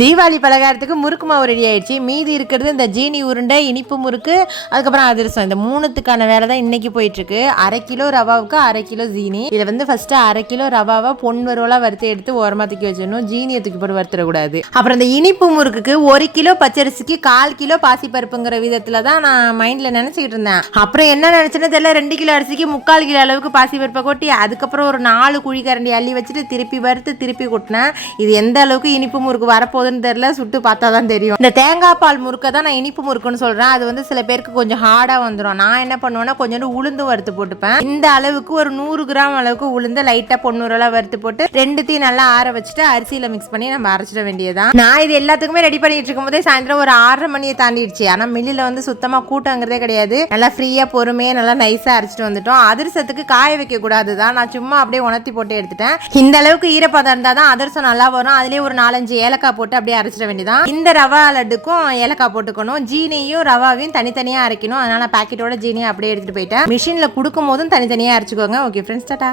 தீபாவளி பலகாரத்துக்கு முறுக்கு மாவு ரெடி ஆயிடுச்சு. மீதி இருக்கிறது இந்த ஜீனி உருண்டை இனிப்பு முறுக்கு அதுக்கப்புறம் அதிரசம். இந்த மூணுத்துக்கான வேலை தான் இன்னைக்கு போயிட்டு இருக்கு அரை கிலோ ரவாவுக்கு அரை கிலோ ஜீனி. இதை வந்து ஃபர்ஸ்ட் அரை கிலோ ரவாவை பொன் வருவலாக வறுத்து எடுத்து ஓரமா தூக்கி வச்சிடணும். ஜீனியை தூக்கி போட்டு வறுத்துடக்கூடாது. அப்புறம் இந்த இனிப்பு முறுக்குக்கு ஒரு கிலோ பச்சரிசிக்கு கால் கிலோ பாசிப்பருப்புங்கிற விதத்துல தான் நான் மைண்ட்ல நினைச்சிட்டு இருந்தேன். அப்புறம் என்ன நினைச்சேன்னு தெரியல. ரெண்டு கிலோ அரிசிக்கு முக்கால் கிலோ அளவுக்கு பாசிப்பருப்பை கொட்டி அதுக்கப்புறம் ஒரு நாலு குழி கரண்டி அள்ளி வச்சுட்டு திருப்பி வறுத்து திருப்பி கொட்டினேன். இது எந்த அளவுக்கு இனிப்பு முறுக்கு வரப்போ போகுதுன்னு தெரில சுட்டு பார்த்தா தான் தெரியும். இந்த தேங்காய் பால் முறுக்கை தான் நான் இனிப்பு முறுக்குன்னு சொல்கிறேன் அது வந்து சில பேருக்கு கொஞ்சம் ஹார்டாக வந்துடும் நான் என்ன பண்ணுவேன்னா கொஞ்சோண்டு உளுந்து வறுத்து போட்டுப்பேன். இந்த அளவுக்கு ஒரு நூறு கிராம் அளவுக்கு உளுந்து லைட்டாக பொண்ணூறுலாம் வறுத்து போட்டு ரெண்டுத்தையும் நல்லா ஆற வச்சுட்டு அரிசியில் மிக்ஸ் பண்ணி நம்ம அரைச்சிட வேண்டியதான் நான் இது எல்லாத்துக்குமே ரெடி பண்ணிட்டு இருக்கும் போதே சாயந்தரம் ஒரு ஆறரை மணியை தாண்டிடுச்சு. ஆனால் மில்லில் வந்து சுத்தமாக கூட்டங்கிறதே கிடையாது. நல்லா ஃப்ரீயாக பொறுமையாக நல்லா நைஸாக அரைச்சிட்டு வந்துட்டோம். அதிரசத்துக்கு காய வைக்கக்கூடாது தான் நான் சும்மா அப்படியே உணர்த்தி போட்டு எடுத்துட்டேன். இந்த அளவுக்கு ஈரப்பதம் இருந்தால் தான் அதிரசம் நல்லா வரும். அதுலேயே ஒரு நாலஞ்சு ஏலக்காய் போட்டு அப்படியே அரைச்சிட வேண்டியதான் இந்த ரவா லட்டுக்கும் ஏலக்காய் போட்டுக்கணும். ஜீனியும் ரவாவையும் தனித்தனியாக அரைக்கணும். அதனால பாக்கெட்டோட ஜீனியை அப்படியே எடுத்துட்டு போயிட்டேன். மிஷினில் கொடுக்கும் போதும் தனித்தனியாக அரைச்சிக்கோங்க. Okay friends tata